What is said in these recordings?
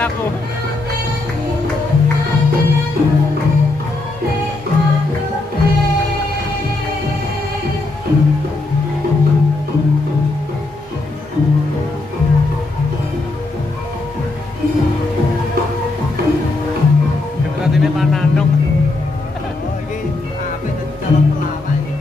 mlaku. Ini Mananung. Oh, ini apa yang calon pelawak ini?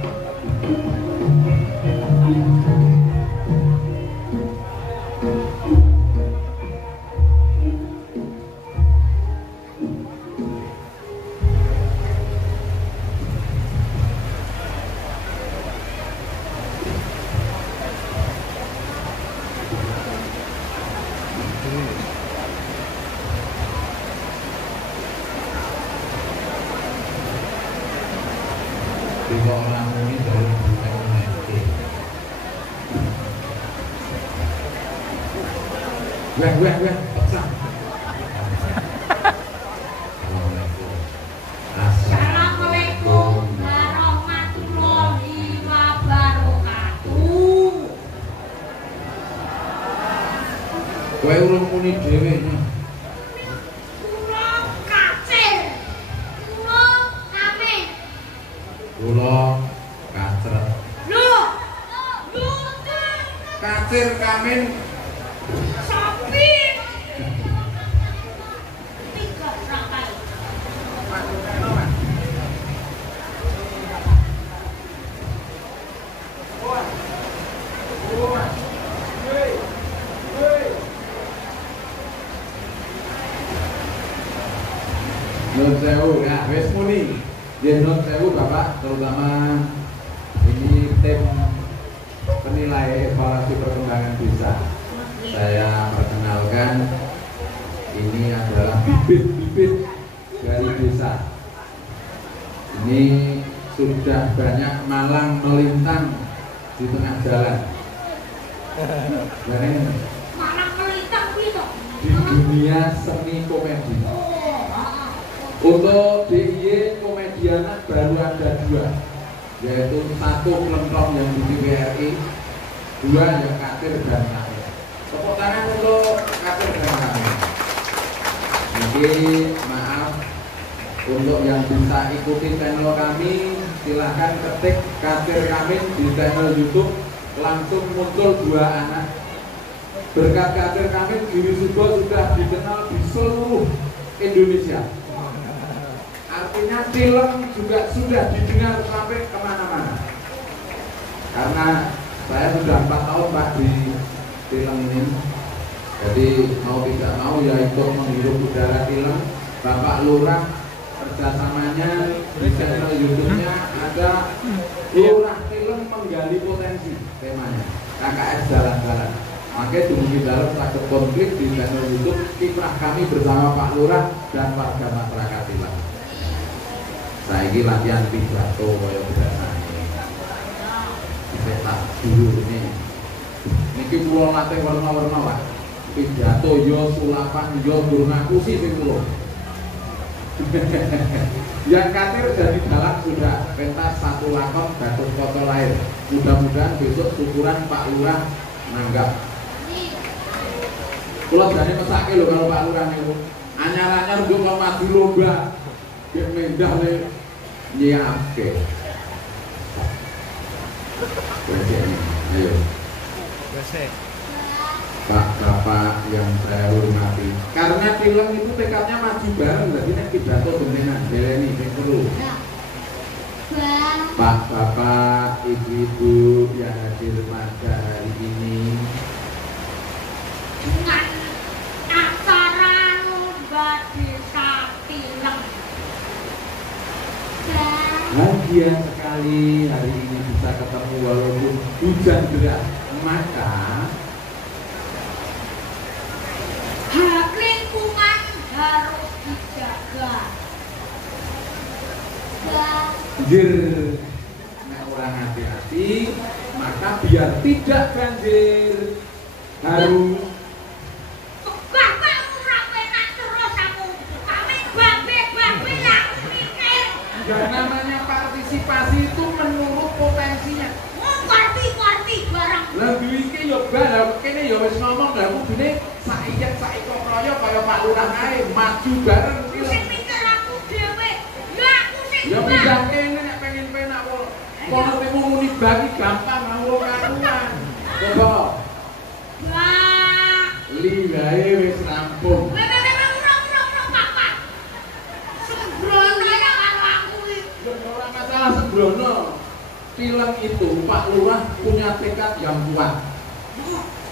Tiga orang ini dari Indonesia. Weh, paksa. Assalamualaikum warahmatullahi wabarakatuh. Kowe urung muni dhewe. Kula kacret. Kacir kamin Sapi. Tiga rakai. Nun sewu, ya wis muni. Yen nun sewu Bapak, terutama ini tim penilai evaluasi perkembangan desa. Saya perkenalkan, ini adalah bibit-bibit dari desa. Ini sudah banyak malang melintang di tengah jalan. Dan ini Malah melintang gitu. di dunia seni komedi. Untuk DIY komedianak baru ada 2, yaitu 1 Klentong yang di TVRI, 2 yang Katir dan kami. Tepuk tangan untuk Katir dan kami. Jadi maaf untuk yang bisa ikuti channel kami, silahkan ketik Katir kami di channel YouTube, langsung muncul 2 anak. Berkat Katir kami, Giri Subo sudah dikenal di seluruh Indonesia. Artinya film juga sudah didengar sampai kemana-mana. Karena saya sudah 4 tahun Pak di film ini. Jadi mau tidak mau ya ikut menghirup udara film. Bapak Lurah kerjasamanya di channel YouTube-nya ada Lurah Film Menggali Potensi temanya. KKS Jalan-Jalan. Makanya demi dalam sakit konflik di channel YouTube kiprah kami bersama Pak Lurah dan warga masyarakat Tilang. Saya ini latihan pidato kaya biasanya. Kita dulu ini. Niki pulau nate warna-warna Pak. Pidato yo sulapan yo durnakusi sing kula. Yang Katir dari dalam sudah pentas 1 lakon Gatot Kaca lahir. Mudah-mudahan besok syukuran Pak Lurah nanggap. Kula jane mesake lho kalau Pak Lurah niku. Anyar-anyar yo kok maju lomba. Nek mendah le nyiapke. Ayo. Pak Bapak yang saya hormati. Karena film itu tekadnya maju bareng, berarti nek pidato beneran beleni sing seru. Pak Bapak, Ibu-ibu yang hadir pada hari ini. Dengan acara lomba desa Tilang. Bahagia sekali hari ini bisa ketemu walaupun hujan deras. Maka hak lingkungan harus dijaga. banjir, nek orang hati-hati maka biar tidak banjir harus dan namanya partisipasi itu menurut potensinya. Ngerti barang. Lah duwe iki yo bal, kene yo wis ngomong lah kudune saiki kok kroyo kaya Pak Lurah kae maju bareng iki. Sing mikir aku dhewe. Ya aku sing Ya pindah kene nek pengen penak kok. Kono temu muni bagi gampang ngawur karuan. Coba. Wah. Linggahe wis rampung. Papa. Sembrono ya karo aku iki. Ora masalah sembrono. Film itu Pak Lurah punya tekad yang kuat.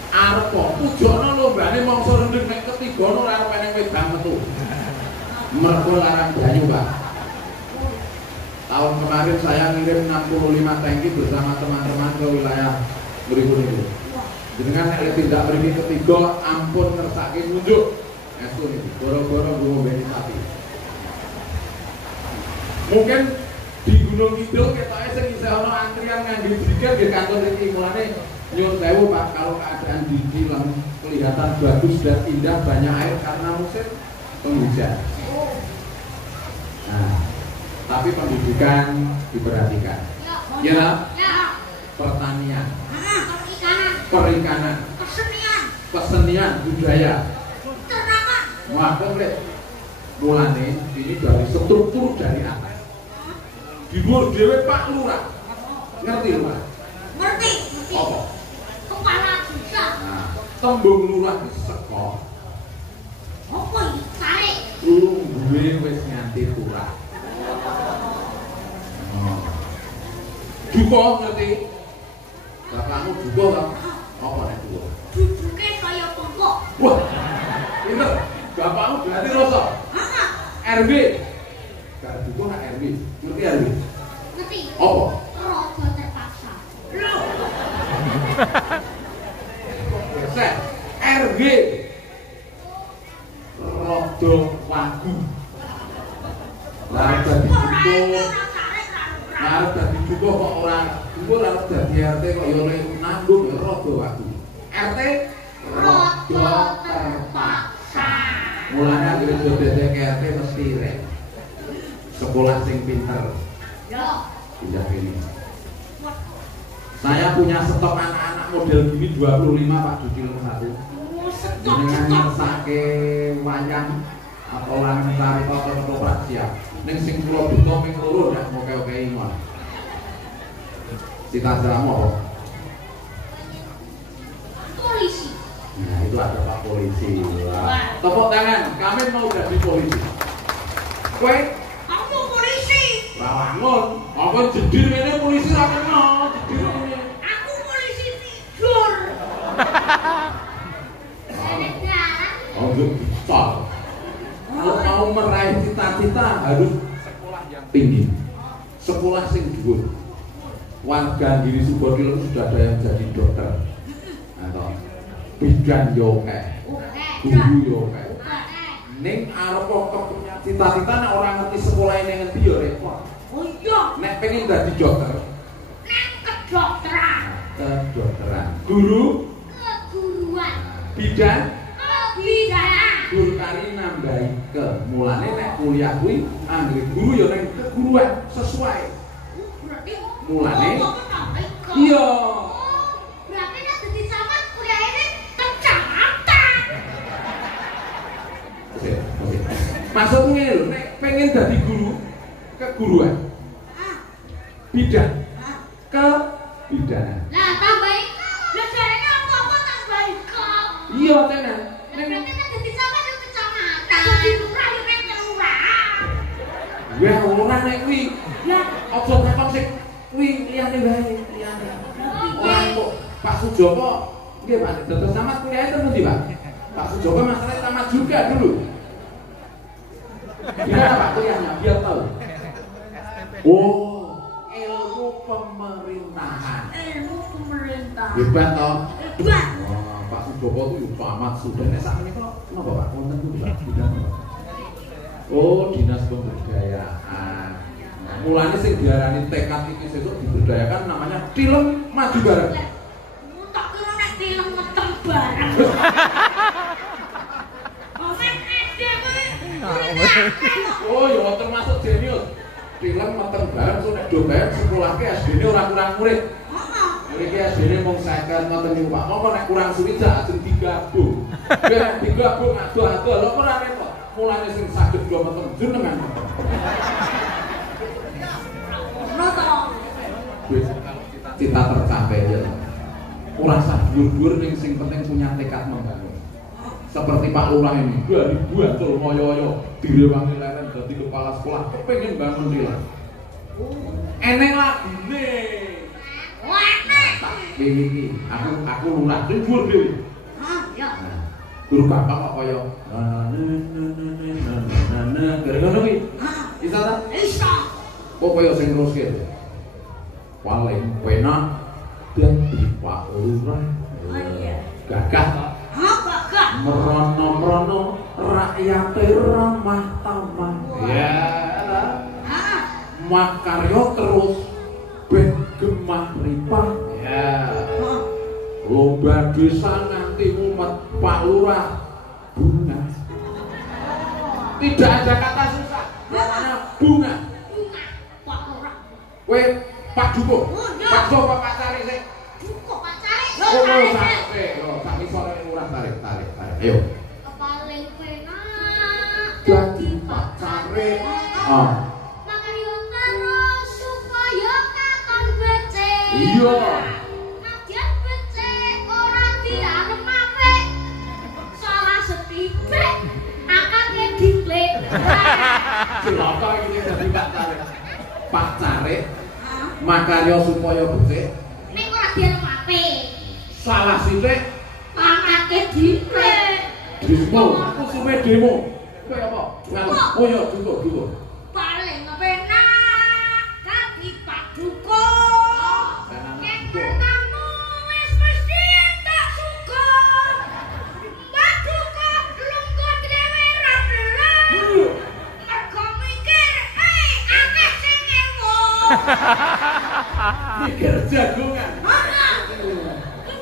Arep pujono lombane mangsa rendheng nek ketigono ora arep eneng wedang metu. Mergo larang banyu, Pak. Tahun kemarin saya ngirim 65 tangki bersama teman-teman ke wilayah berikut ini. Dengan nek tidak mriki ketiga ampun ngersake nunjuk. Estu niki, goro-goro ngombe sapi. Mungkin di Gunung Kidul ketoke sing isih ana antrian nganggo zikir nggih kantor iki mulane nyuwun sewu Pak, kalau keadaan di film kelihatan bagus dan indah banyak air karena musim penghujan. Nah, tapi pendidikan diperhatikan. Ya, pertanian, perikanan, kesenian, budaya, wah komplit. Mulane ini dari struktur dari atas. Dibuat dewe Pak Lurah, ngerti Pak? Ngerti. Apa? Kepala desa. Nah, tembung lurah seko. Apa iki sare? Duwe wis nganti kurang. Duko ngerti? Bapakmu duko kan? Apa nek duko? Duduke kaya bongkok. Wah. Pinter. Bapakmu berarti rasa. RW. Gak duko nak RW. Ngerti RW? Ngerti. Apa? Rodo terpaksa. Loh. Gesek. RW. Rodo lagu. Lah dadi duko. Arep dadi duko kok ora dhuwur arep dadi RT kok ya oleh nanggung ya rada waktu. RT Rodo terpaksa. Mulane anggere dodek RT mesti rek. Sekolah sing pinter. Ya. Pindah ini. Saya punya stok anak-anak model gini 25 Pak di film 1. Dengan ngersake wayang atau lanang sari atau ketoprak siap. Ning sing kula buta ping loro ndak moke-oke imon. Cita-citamu apa? Polisi. Nah, itu ada Pak Polisi. Wah. Tepuk tangan, kami mau jadi polisi. Kowe Aku polisi. lawangun, apa jedir ngene polisi ra kena, jedir ngene. Aku polisi tidur. Saya jalan. Oh, bisa. Kalau mau meraih cita-cita harus sekolah yang tinggi, sekolah sing dhuwur. Warga Giri Subodilo sudah ada yang jadi dokter, atau bidan yoke, guru yoke. Ning arep kok punya cita-cita nek ora ngerti sekolah ini ngendi yo repot. Oh iya. Nek pengen dadi dokter, Nek kedokteran. kedokteran. Guru, Keguruan. bidan, Kebidanan. guru tari nambahi ke. Mulane nek kuliah kuwi anggere guru yo ning keguruan sesuai. Berarti Mulane iya. iya. Berarti nek dadi sampean kuliah ini kecamatan. Maksudnya ngene lho, nek pengen dadi guru keguruan. Bidan ke bidanan. Lah tambahin belajarnya apa-apa tambahin kok. Iya tenan. Berarti nek dadi sampean itu kecamatan. Dadi lurah yo nek kelurahan. Ya ora nek kuwi. Ya, Aja takon sing kuwi liyane wae, liyane. Ora kok Pak Sujopo nggih Pak, dados tamat kuliah itu ndi Pak? Pak Sujopo masalahnya tamat juga dulu. Gimana Pak kuliahnya? Biar tahu. Oh, ilmu pemerintahan. ilmu pemerintah. Hebat toh? Hebat. Wah, Pak Sujopo itu tamat sudah. Nek sakmenika napa Pak? Wonten pundi Pak? Bidang apa? Oh, dinas pemberdayaan. Mulanya sing diarani tekad iki sesuk diberdayakan namanya film maju bareng. Tak kira nek film meteng bareng. Omen ada kuwi. Oh, ya termasuk jenius. Film meteng bareng so nek do bayar sekolahke SD-ne ora kurang murid. Heeh. Mriki asline mung 50 ngoten niku Pak. Monggo nek kurang suwi ajeng digabung. Nek digabung ado-ado lho ora repot. Mulane sing saged kula meten jenengan. Noto. Wis cita tercapai ya. Ora usah dhuwur-dhuwur ning sing penting punya tekad membangun. Seperti Pak Lurah ini 2000 ancul moyo-moyo direwangi leren dadi kepala sekolah kepengin bangun dhewe. Eneng lagune. Wah. Iki aku Lurah sing dhuwur dhewe. Ya. Guru gampang kok kaya gara-gara kuwi. Bisa ta? Isa. Kok kaya sing teruske. Paling penak dadi Pak Lurah. Oh iya. Gagah ta? Gagah. Merono-merono rakyate ramah tamah. Ya. Makaryo terus ben gemah ripah. Ya. Lomba desa nganti mumet Pak Lurah bunga. Tidak ada kata susah. Namanya bunga. Bunga. Pak Lurah. Kowe Pak Duko. Iya. Pak Duko Pak Cari sik. Duko Pak Cari. Oh, sampe. Oh, sak isore Lurah tarik. Ayo. Paling penak Dadi Pak Cari. Oh. Makaryo terus supaya katon becik. Iya. Nadyan becik ora dianem apik. Salah setipik akake diklik. Celaka iki dadi Pak Cari. Pak Cari. Makaryo supaya becik. Ning ora dianem apik. Salah sithik Akake diklik. demo. Aku suwe demo. Kowe apa? Oh iya, Duko. Paling penak dadi Pak Duko. Yen pertama wis mesti tak suka. Pak Duko lungguh dhewe ra delok. Mergo mikir, akeh sing ngewo. Mikir jagongan.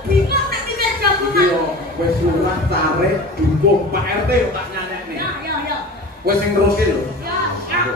Bingung nek mikir jagongan. Iya, wis Lurah Cari Duko Pak RT tak nyanyekne. Ya. Wis sing teruske lho. Ya.